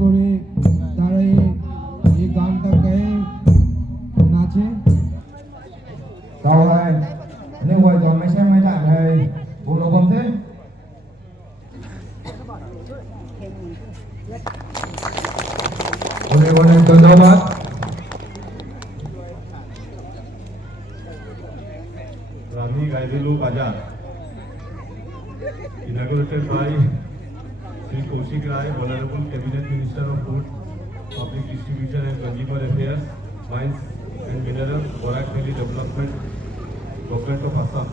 করে দাঁড়িয়ে এই গানটা গায়ে নাচে তাহলে nếu ngoài còn mấy xem mấy đại này cùng nó không thế Oke, tôi đâu mất Rani Gaidelu Baja inaugurated by Sri Kaushik Rai, Honorable Cabinet Minister of Food, Public Distribution and Consumer Affairs, Mines and Minerals, Borak Valley Development, Government of Assam.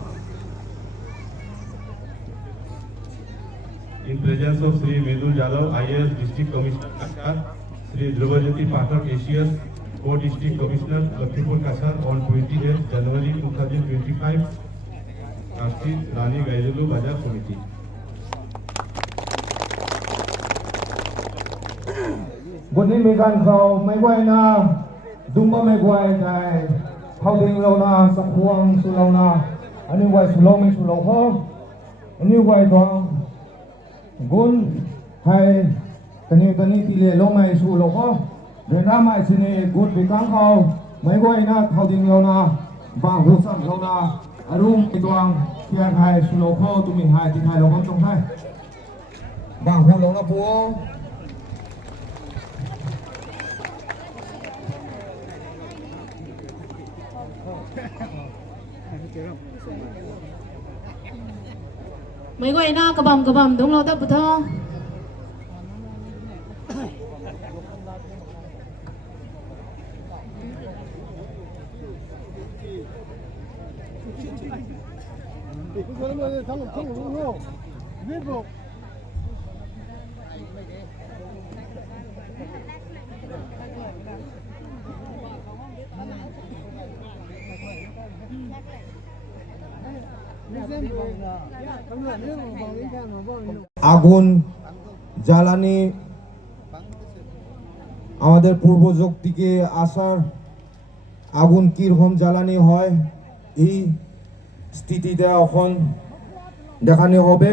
In presence of Sri Medul Jadhav, IAS District Commissioner Kashgar, Sri Dhruvajyoti Pathak ACS, Co-District Commissioner Lakshmipur Kasar on 28th January 2025, Ashit Rani Gaidelu Bajar Committee. Buổi nay mình gan khâu mấy quay na đúng có mấy quay này hậu đình lâu na sập huang su lâu na anh đi quay su lâu mình su lâu hơn anh đi quay toàn gun hay tani tỷ lệ lâu mày su lâu hơn để ra mày xin này good bị căng khâu mấy quay na hậu đình lâu na vàng hữu sẵn lâu na arum cái toàn thiang hay su lâu hơn tụi mình hay thì hay lâu hơn trong hai vàng hữu lâu na búa mấy người na cái bầm đúng lo ta bự thơ আগুন জ্বালানি আমাদের পূর্বযুগ থেকে আসার আগুন কিরকম জ্বালানি হয় এই স্থিতিতে এখন দেখানো হবে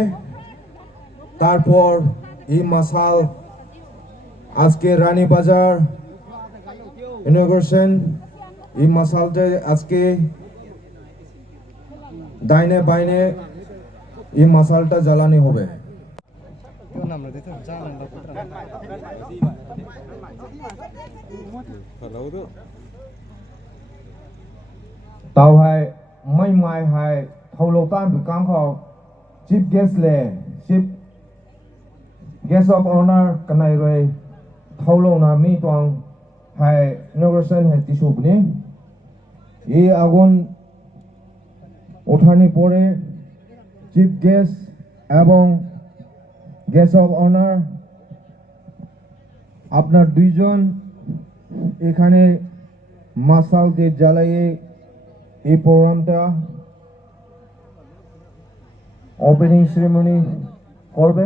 তারপর এই মাসাল আজকে রানীবাজার ইনগ্রেশন এই মাসালটা আজকে ডাইনে বাইনে এই মাসালটা জ্বালানি হবে tàu hai mấy mai hai thâu lâu tan bị căng khâu chief guest le chief guest of honor cái này rồi thâu lâu na mi toàn hai inauguration hai tisu bune এই আগুন ওঠানি পরে chief guest এবং guest of honour আপনার দুইজন এখানে মাসাল দিয়ে জ্বালিয়ে এই প্রোগ্রামটা ওপেনিং সেরেমনি করবে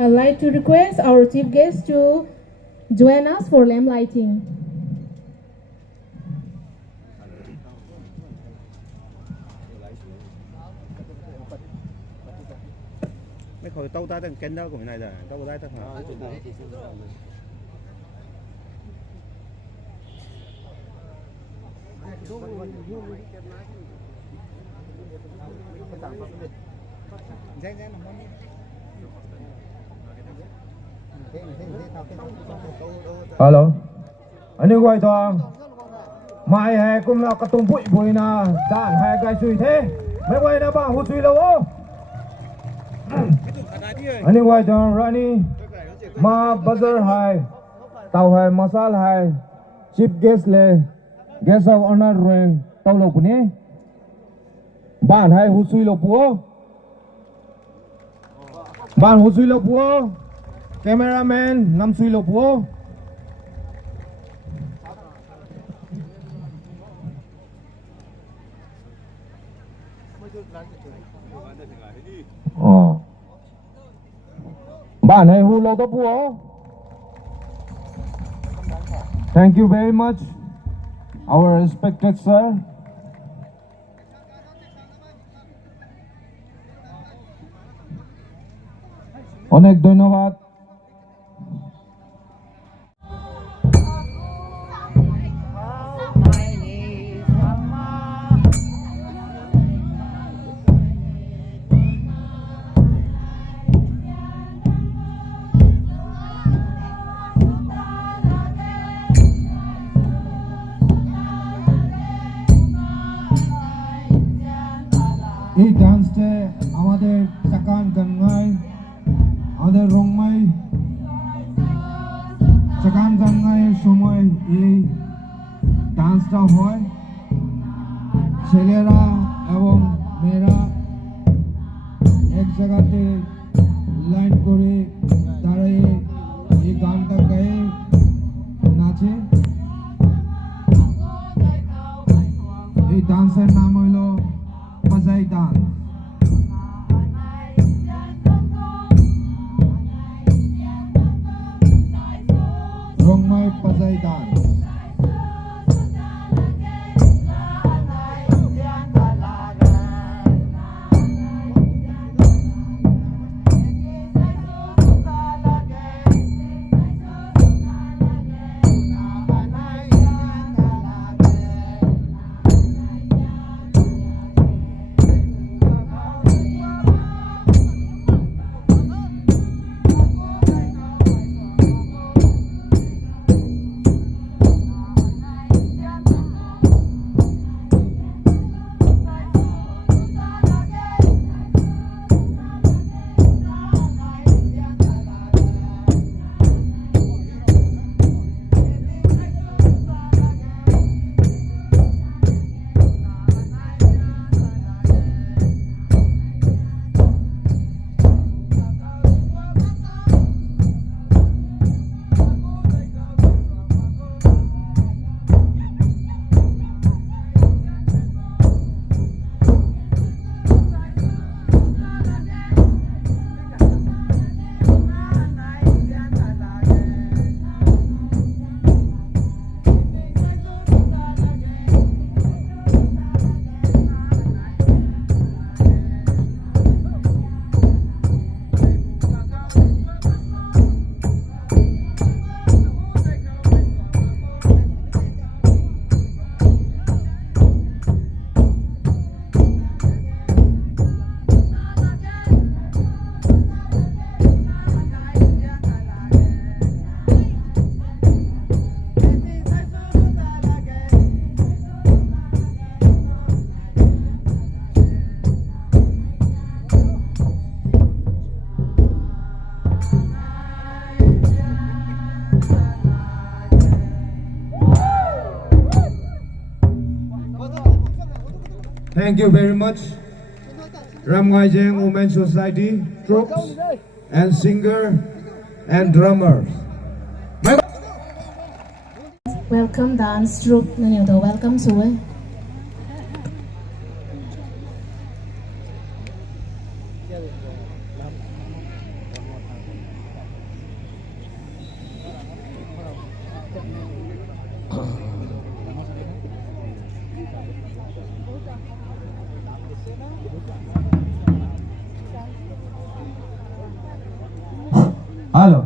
I'd like to request our chief guest to join us for lamp lighting. mấy khối tàu ta đang kén đâu của này rồi tàu ta ta Hello anh đi quay toàn mai hè cũng là cái tôm bụi bụi na đạn hè cái suy thế mấy quay na bảo hút suy lâu không anh đi quay toàn Rani ma bazar hai tàu hai masal hai chief guest le guest of honor rồi tàu lâu cũng nhé bạn hai hút suy lâu búa bạn hút suy lâu búa cameraman năm suy lâu búa bạn này hú lô tó búa. Thank you very much, our respected sir. অনেক ধন্যবাদ। এই ডান্সে আমাদের চাকান গাঙ্গাই আমাদের রংমাই চাকান গাঙ্গাইয়ের সময় এই ডান্সটা হয়। ছেলেরা এবং মেয়েরা এক জায়গাতে লাইন করে দাঁড়িয়ে এই গানটা গায়ে নাচে। এই ডান্সের নাম হইল Pazay dance. Rongmay Pazay dance. Thank you very much, Ramgaijeng Women's Society troops and singer and drummers. Welcome dance troupe là nhiều đồ welcome suối. Hello,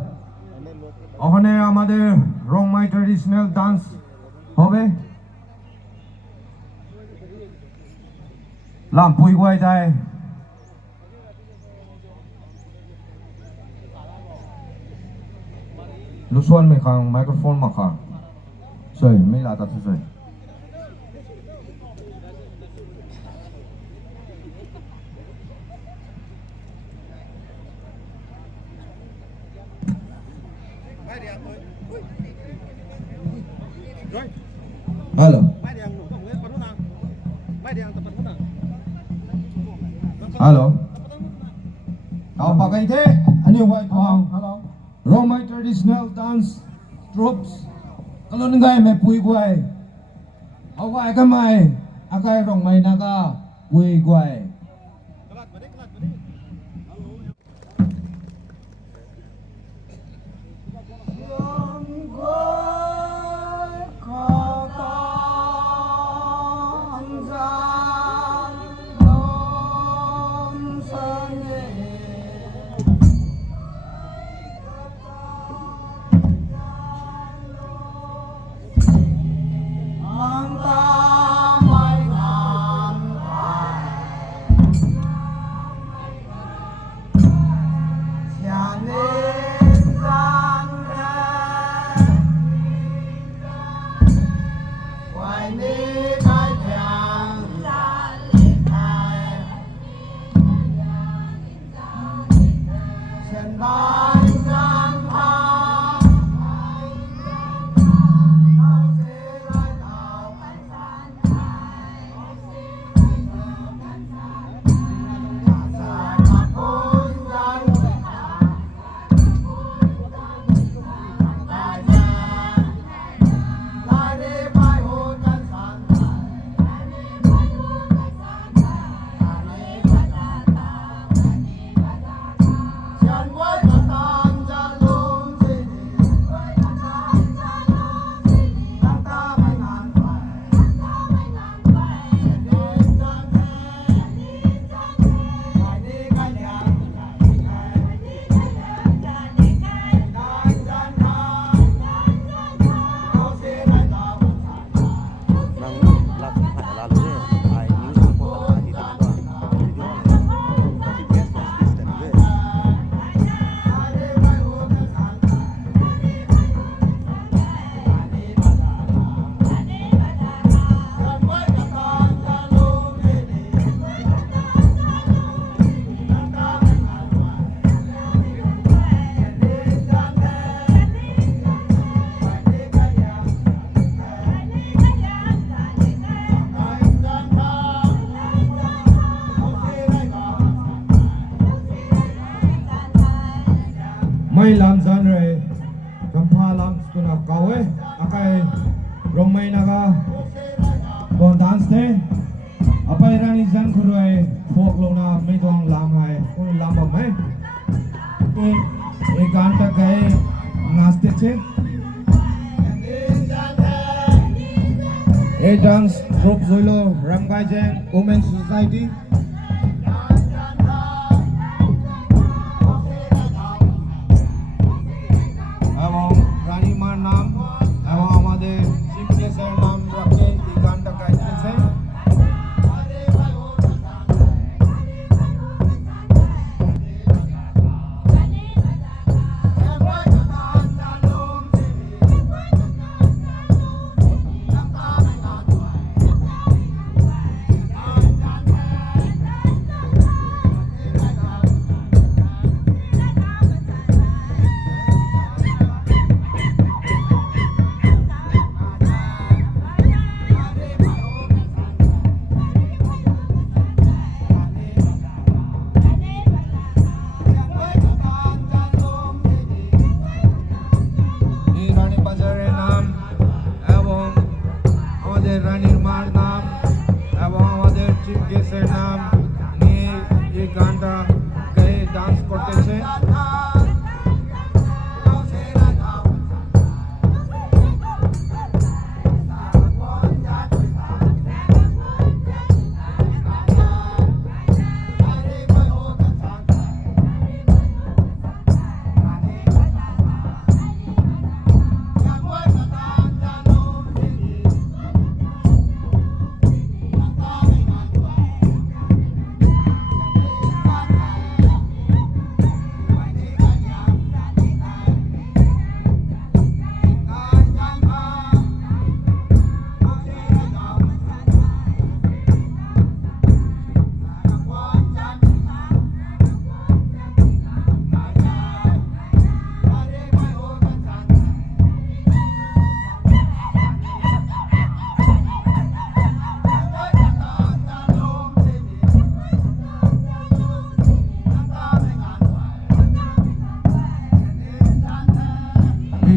ওখানে আমাদের রংমাই ট্র্যাডিশনাল ডান্স হবে। লামপুই গুয়াই দায় লুসওয়ান মেখাং মাইক্রোফোন মাখা সই মেলা তা সই halo halo kau pakai teh ani white pang halo Rongmai traditional dance troops kalau ngai me pui guai awai kamai akai Rongmai naga pui guai May lam zan re kampha lam tuna kawe akai romai naga bon dance te apai rani zan khuroi phok lona mai dong lam hai ko lam ba mai e gan ta gaye naste che e dance group joilo Ramgai Jeng Women's Society এবং রানীমার নাম এবং আমাদের chief গেস্টের নাম রাখে এই গানটা গাইতেছে রানীর মার নাম এবং আমাদের চিফ গেস্টের নাম নিয়ে এই গানটা গায়ে ডান্স করতেছে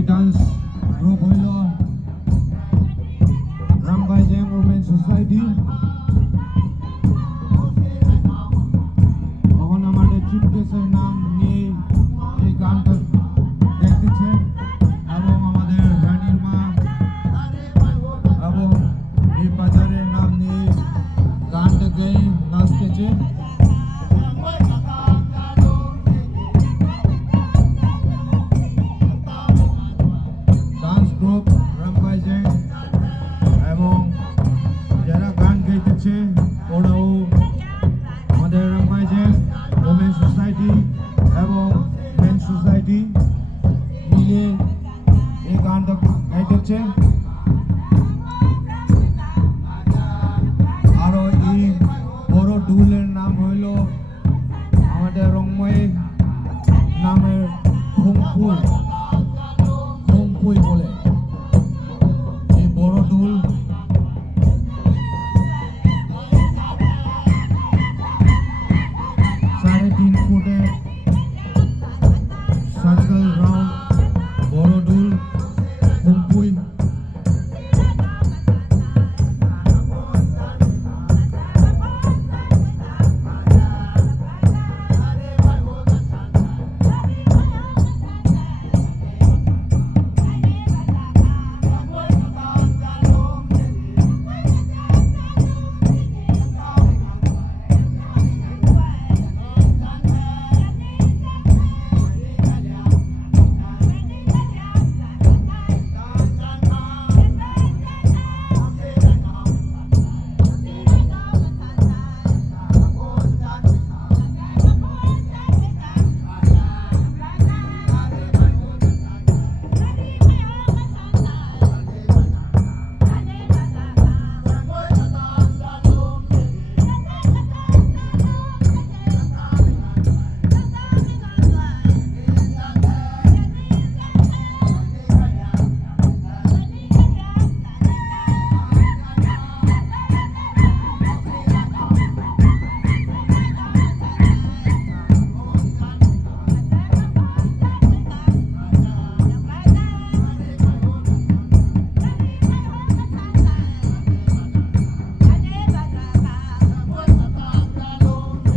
ডান্স গ্রুপ হইল রামগাই জেং ওমেন সোসাইটি এখন আমাদের চিফ গেস্টের নাম নিয়ে এই গানটা দেখতেছে এবং আমাদের রানীর মা এবং এই বাজারের নাম নিয়ে গানটা গেয়ে নাচতেছে গ্রুপ রামগাই জেং এবং যারা গান গাইতেছে ওরাও আমাদের রামগাই জেং ওমেন সোসাইটি এবং মেন সোসাইটি মিলে এই গানটা গাইতেছে আরো এই বড় ডুলের নাম হইল আমাদের রংময় নামের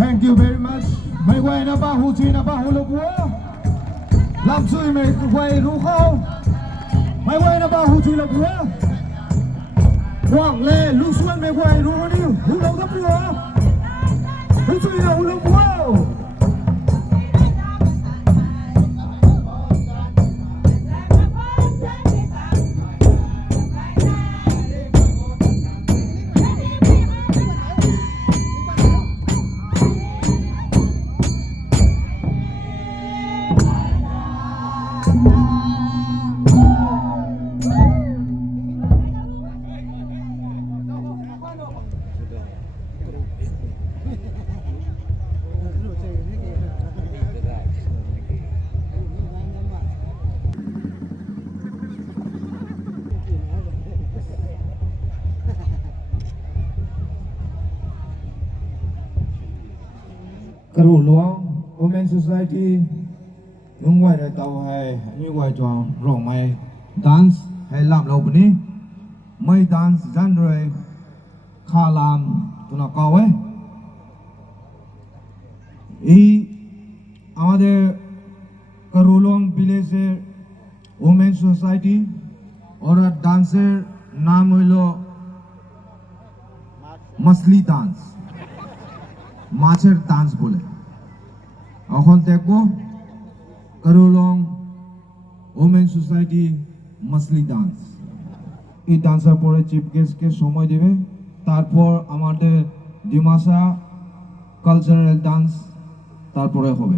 Thank you very much. Mấy quay na ba hu chi na ba hu lo búa. Làm chui mấy quay rú khâu. Mấy quay na ba hu chi lo búa. Hoàng Lê lưu xuân mấy quay rú đi. Hu lo gấp búa. Hu chi là hu lo búa. Cửu Long Women Society những ngoài đời tàu hay như ngoài tròn rộng mày dance hay làm lâu b니 mày dance genre khá làm tụi nó cao ấy এই আমাদের করুলং ভিলেজের women society ওরা ডান্সের নাম হইল মাছলি dance মাছের dance বলে এখন দেখবো করুলং ওমেন সোসাইটি মাছলি ডান্স এই ডান্সের পরে চিফ গেস্টকে সময় দেবে তারপর আমাদের ডিমাসা কালচারাল ডান্স তারপরে হবে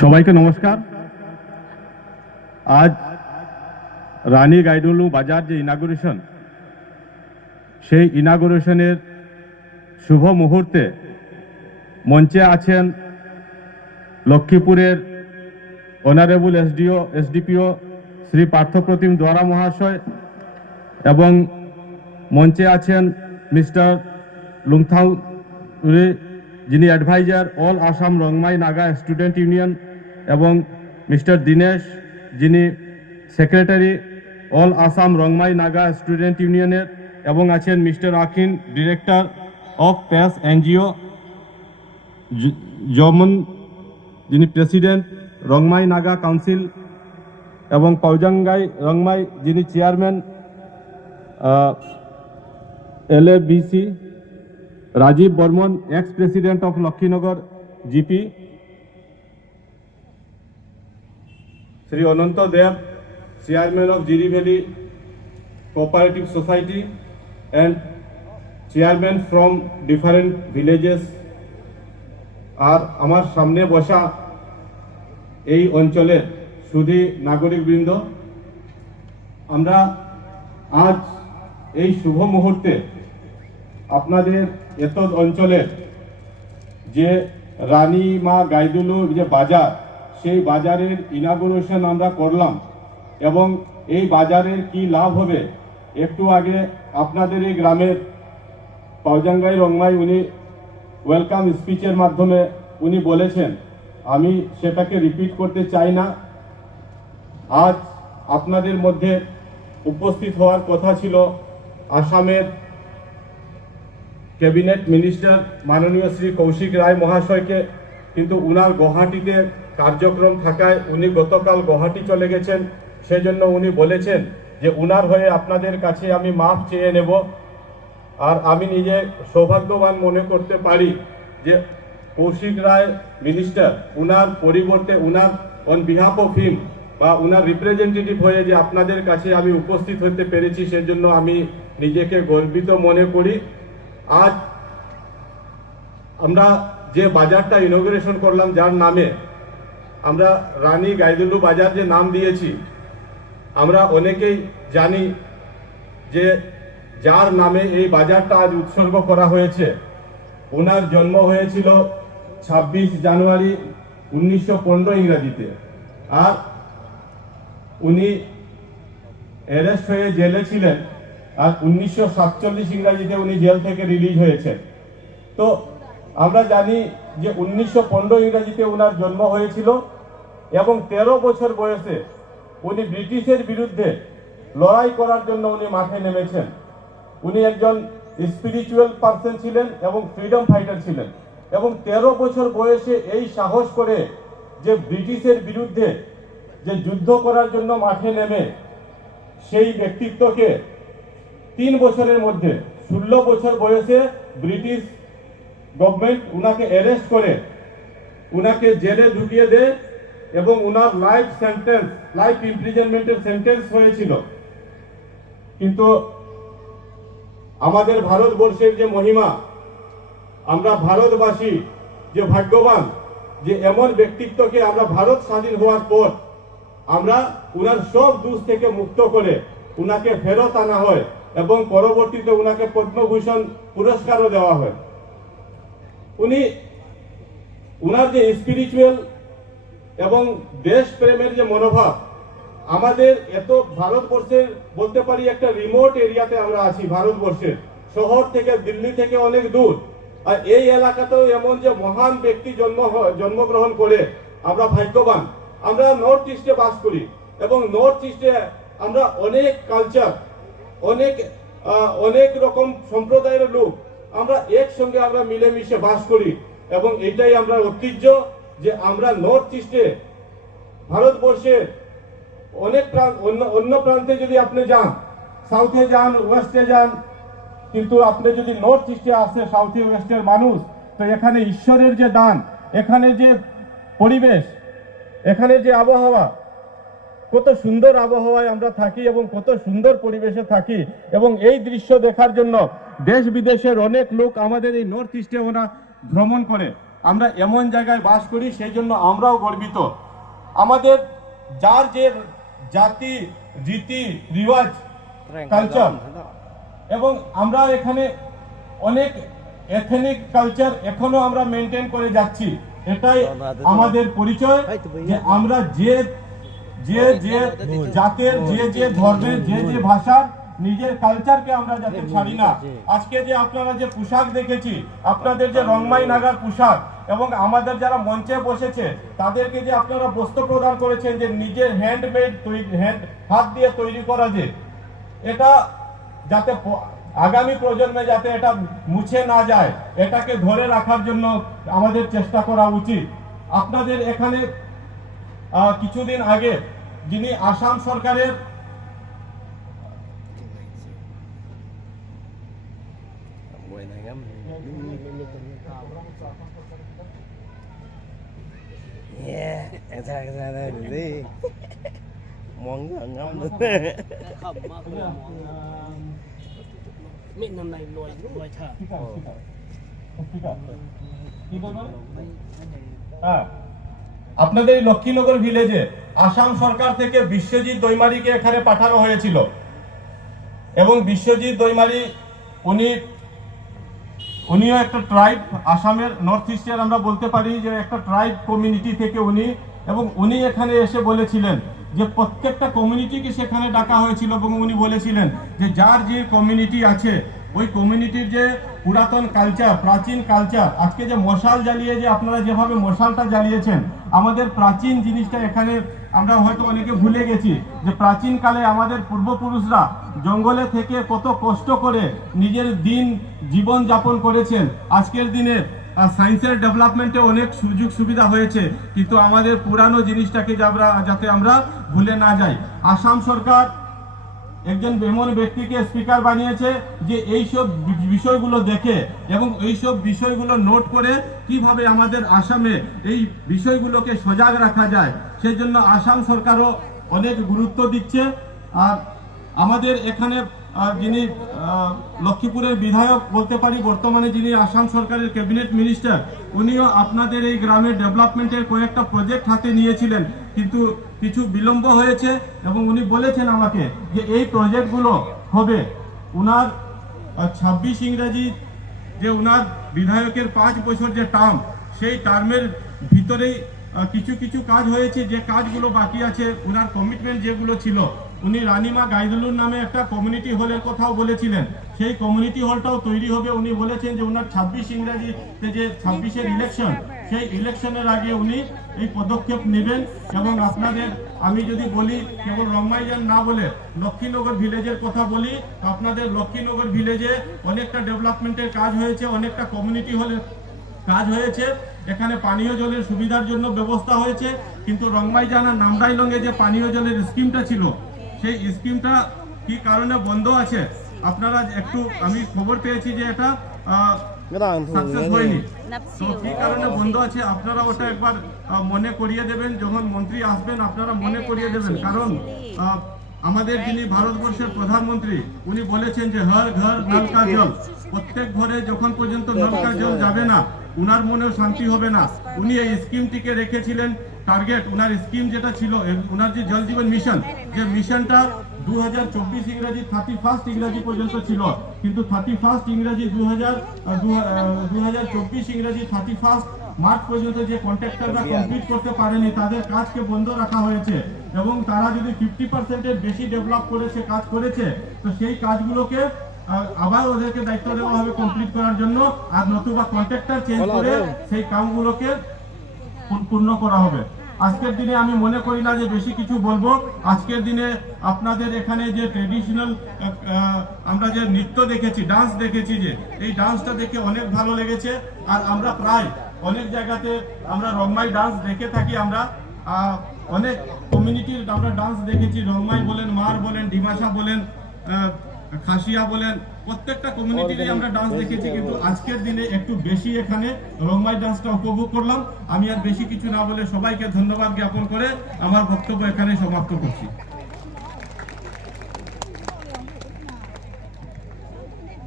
সবাইকে নমস্কার। আজ রানী গাইডুলু বাজার যে ইনাগুরেশন, সেই ইনাগুরেশনের শুভ মুহূর্তে মঞ্চে আছেন লক্ষ্মীপুরের অনারেবল এসডিপিও শ্রী পার্থপ্রতিম দোয়ারা মহাশয় এবং মঞ্চে আছেন মিস্টার লুংথাউ যিনি advisor all Assam Rongmai Naga student union এবং মিস্টার দীনেশ যিনি secretary all Assam Rongmai Naga student ইউনিয়নের এবং আছেন মিস্টার আকিন ডিরেক্টর অফ প্যাস এনজিও জমন যিনি প্রেসিডেন্ট রংমাই নাগা কাউন্সিল এবং পাউজাঙ্গাই রংমাই যিনি chairman LABC Rajib Barman ex president of Lakshminagar GP Shri Ananta Deb chairman of Jiri valley cooperative society and chairman from different villages are আমার সামনে বসা এই অঞ্চলের সুধী নাগরিকবৃন্দ, আমরা আজ এই শুভ মুহূর্তে আপনাদের এত অঞ্চলের যে রানী মা গাইদুলুর যে বাজার, সেই বাজারের ইনাগুরেশন আমরা করলাম এবং এই বাজারের কি লাভ হবে একটু আগে আপনাদের এই গ্রামের পাউজাঙ্গাই রংমাই উনি ওয়েলকাম স্পিচের মাধ্যমে উনি বলেছেন, আমি সেটাকে রিপিট করতে চাই না। আজ আপনাদের মধ্যে উপস্থিত হওয়ার কথা ছিল আসামের ক্যাবিনেট মিনিস্টার মাননীয় শ্রী কৌশিক রায় মহাশয়কে, কিন্তু উনার গুয়াহাটিতে কার্যক্রম থাকায় উনি গতকাল গুয়াহাটি চলে গেছেন। সেজন্য উনি বলেছেন যে উনার হয়ে আপনাদের কাছে আমি মাফ চেয়ে নেব। আর আমি নিজে সৌভাগ্যবান মনে করতে পারি যে কৌশিক রায় মিনিস্টার উনার পরিবর্তে উনার অন বিহাফ অফ হিম বা উনার রিপ্রেজেন্টেটিভ হয়ে যে আপনাদের কাছে আমি উপস্থিত হতে পেরেছি, সেজন্য আমি নিজেকে গর্বিত মনে করি। আজ আমরা যে বাজারটা ইনগ্রেশন করলাম, যার নামে আমরা রানী গাইদুলু বাজার যে নাম দিয়েছি, আমরা অনেকেই জানি যে যার নামে এই বাজারটা আজ উৎসর্গ করা হয়েছে, ওনার জন্ম হয়েছিল 26 জানুয়ারি 1915 ইংরেজিতে, আর উনি অ্যারেস্ট হয়ে জেলে ছিলেন আর 1947 ইংরেজিতে উনি জেল থেকে রিলিজ হয়েছে। তো আমরা জানি যে 1915 ইংরেজিতে ওনার জন্ম হয়েছিল এবং 13 বছর বয়সে উনি ব্রিটিশের বিরুদ্ধে লড়াই করার জন্য উনি মাঠে নেমেছেন। উনি একজন স্পিরিচুয়াল পার্সন ছিলেন এবং ফ্রিডম ফাইটার ছিলেন এবং 13 বছর বয়সে এই সাহস করে যে ব্রিটিশের বিরুদ্ধে যে যুদ্ধ করার জন্য মাঠে নেমে সেই ব্যক্তিত্বকে 3 বছরের মধ্যে 16 বছর বয়সে ব্রিটিশ গভর্নমেন্ট উনাকে অ্যারেস্ট করে উনাকে জেলে ঢুকিয়ে দেয় এবং উনার লাইফ ইমপ্রিজনমেন্টের সেন্টেন্স হয়েছিল। কিন্তু আমাদের ভারতবর্ষের যে মহিমা, আমরা ভারতবাসী যে ভাগ্যবান যে এমন ব্যক্তিত্বকে আমরা ভারত স্বাধীন হওয়ার পর আমরা উনার সব দোষ থেকে মুক্ত করে উনাকে ফেরত আনা হয় এবং পরবর্তীতে উনাকে পদ্মভূষণ পুরস্কারও দেওয়া হয়। উনার যে স্পিরিচুয়াল এবং দেশপ্রেমের যে মনোভাব, আমাদের এত ভারতবর্ষের বলতে পারি একটা রিমোট এরিয়াতে আমরা আছি, ভারতবর্ষের শহর থেকে দিল্লি থেকে অনেক দূর, আর এই এলাকাতেও এমন যে মহান ব্যক্তি জন্মগ্রহণ করে আমরা ভাগ্যবান। আমরা নর্থ ইস্টে বাস করি এবং নর্থ ইস্টে আমরা অনেক কালচার, অনেক রকম সম্প্রদায়ের লোক আমরা একসঙ্গে আমরা মিলেমিশে বাস করি এবং এটাই আমরা ঐতিহ্য যে আমরা নর্থ ইস্টে ভারতবর্ষের অনেক অন্য প্রান্তে যদি আপনি যান, সাউথে যান, ওয়েস্টে যান, কিন্তু আপনি যদি নর্থ ইস্টে আসে সাউথে ওয়েস্টের মানুষ, তো এখানে ঈশ্বরের যে দান, এখানে যে পরিবেশ, এখানে যে আবহাওয়া, কত সুন্দর আবহাওয়ায় আমরা থাকি এবং কত সুন্দর পরিবেশে থাকি এবং এই দৃশ্য দেখার জন্য দেশ বিদেশের অনেক লোক আমাদের এই নর্থ ইস্টে ওরা ভ্রমণ করে। আমরা এমন জায়গায় বাস করি, সেই জন্য আমরাও গর্বিত। আমাদের যার যে জাতি, রীতি, রিওয়াজ, কালচার, এবং আমরা এখানে অনেক এথনিক কালচার এখনো আমরা মেনটেন করে যাচ্ছি। এটাই আমাদের পরিচয় যে আমরা যে যে যে জাতের, যে যে ধর্মের, যে যে ভাষার, নিজের কালচারকে আমরা যাতে ছাড়ি না। আজকে যে আপনারা যে পোশাক দেখেছি, আপনাদের যে রংমাই নাগার পোশাক, এবং আমাদের যারা মঞ্চে বসেছে তাদেরকে যে আপনারা বস্ত্র প্রদান করেছেন, যে নিজের হ্যান্ডমেড, হাত দিয়ে তৈরি করা, যে এটা যাতে আগামী প্রজন্মে যাতে এটা মুছে না যায়, এটাকে ধরে রাখার জন্য আমাদের চেষ্টা করা উচিত। আপনাদের এখানে কিছুদিন আগে যিনি আসাম সরকারের Miệng năm nay lùi thở. আপনাদের লক্ষ্মীনগর ভিলেজে আসাম সরকার থেকে বিশ্বজিৎ দৈমারিকে এখানে পাঠানো হয়েছিল, এবং বিশ্বজিৎ দৈমারি উনিও একটা ট্রাইব, আসামের নর্থ ইস্টের আমরা বলতে পারি যে একটা ট্রাইব কমিউনিটি থেকে এবং উনি এখানে এসে বলেছিলেন যে প্রত্যেকটা কমিউনিটিকে সেখানে ডাকা হয়েছিল, এবং উনি বলেছিলেন যে যার যে কমিউনিটি আছে ওই কমিউনিটির যে পুরাতন কালচার, প্রাচীন কালচার, আজকে যে মশাল জ্বালিয়ে যে আপনারা যেভাবে মশালটা জ্বালিয়েছেন, আমাদের প্রাচীন জিনিসটা এখানে আমরা হয়তো অনেকে ভুলে গেছি, যে প্রাচীন কালে আমাদের পূর্বপুরুষরা জঙ্গলে থেকে কত কষ্ট করে নিজের জীবন যাপন করেছেন। আজকের দিনে সায়েন্সের ডেভেলপমেন্টে অনেক সুযোগ সুবিধা হয়েছে, কিন্তু আমাদের পুরানো জিনিসটাকে যাতে আমরা ভুলে না যাই। আসাম সরকার একজন এমন ব্যক্তিকে স্পিকার বানিয়েছে যে এইসব বিষয়গুলো দেখে এবং এইসব বিষয়গুলো নোট করে কিভাবে আমাদের আসামে এই বিষয়গুলোকে সজাগ রাখা যায়, সেই জন্য আসাম সরকারও অনেক গুরুত্ব দিচ্ছে। আর আমাদের এখানে যিনি লক্ষ্মীপুরের বিধায়ক বলতে পারি, বর্তমানে যিনি আসাম সরকারের ক্যাবিনেট মিনিস্টার, উনিও আপনাদের এই গ্রামের ডেভেলপমেন্টের কয়েকটা প্রজেক্ট হাতে নিয়েছিলেন, কিন্তু কিছু বিলম্ব হয়েছে, এবং উনি বলেছেন আমাকে যে এই প্রজেক্টগুলো হবে উনার 26 ইংরাজি যে উনার বিধায়কের 5 বছর যে টার্ম, সেই টার্মের ভিতরেই কিছু কিছু কাজ হয়েছে, যে কাজগুলো বাকি আছে, উনার কমিটমেন্ট যেগুলো ছিল। উনি রানীমা গাইদুলুর নামে একটা কমিউনিটি হলের কথাও বলেছিলেন, সেই কমিউনিটি হলটাও তৈরি হবে। উনি বলেছেন যে উনার 26 ইংরাজিতে যে 26-এর ইলেকশন, সেই ইলেকশনের আগে উনি এই পদক্ষেপ নেবেন। এবং আপনাদের আমি যদি বলি, কেবল রংমাইজান না বলে লক্ষ্মীনগর ভিলেজের কথা বলি, আপনাদের লক্ষ্মীনগর ভিলেজে অনেকটা ডেভেলপমেন্টের কাজ হয়েছে, অনেকটা কমিউনিটি হলের কাজ হয়েছে, এখানে পানীয় জলের সুবিধার জন্য ব্যবস্থা হয়েছে। কিন্তু রংমাইজান আর নামদাইলংয়ে যে পানীয় জলের স্কিমটা ছিল, সেই স্কিমটা কি কারণে বন্ধ আছে, আপনারা একটু, আমি খবর পেয়েছি যে এটা সাকসেস হয়নি, তো কি কারণে বন্ধ আছে আপনারা ওটা একবার মনে করিয়ে দেবেন। যখন মন্ত্রী আসবেন আপনারা মনে করিয়ে দেবেন, কারণ আমাদের যিনি ভারতবর্ষের প্রধানমন্ত্রী, উনি বলেছেন যে হর ঘর নল কা জল, প্রত্যেক ঘরে যখন পর্যন্ত নল কা জল যাবে না উনার মনেও শান্তি হবে না। উনি এই স্কিমটিকে রেখেছিলেন টার্গেট, উনার স্কিম যেটা ছিল, উনার যে জল জীবন মিশন, যে মিশনটা 2024 ইংরাজি 31 ইংরাজি পর্যন্ত ছিল, কিন্তু 31 ইংরাজি 2024 ইংরাজি 31 মার্চ পর্যন্ত যে কন্ট্রাক্টররা কমপ্লিট করতে পারেনি, তাদের কাজকে বন্ধ রাখা হয়েছে। এবং তারা যদি 50%-এর বেশি ডেভেলপ করেছে, কাজ করেছে, তো সেই কাজগুলোকে আবার ওদেরকে দায়িত্ব দেওয়া হবে কমপ্লিট করার জন্য, আর নতুবা কন্ট্রাক্টর চেঞ্জ করে সেই কাজগুলোকে পূর্ণ করা হবে। আজকের দিনে আমি মনে করি না যে বেশি কিছু বলবো। আজকের দিনে আপনাদের এখানে যে ট্রেডিশনাল আমরা যে নৃত্য দেখেছি, ডান্স দেখেছি, যে এই ডান্সটা দেখে অনেক ভালো লেগেছে। আর আমরা প্রায় অনেক জায়গাতে আমরা রংমাই ডান্স দেখে থাকি, আমরা অনেক কমিউনিটির আমরা ডান্স দেখেছি, রংমাই বলেন, মার বলেন, ডিমাসা বলেন, খাসিয়া বলেন, প্রত্যেকটা কমিউনিটিরই আমরা ডান্স দেখেছি, কিন্তু আজকের দিনে একটু বেশি এখানে রংমাই ডান্সটা উপভোগ করলাম। আমি আর বেশি কিছু না বলে সবাইকে ধন্যবাদ জ্ঞাপন করে আমার বক্তব্য এখানে সমাপ্ত করছি।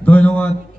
ধন্যবাদ। Muhammad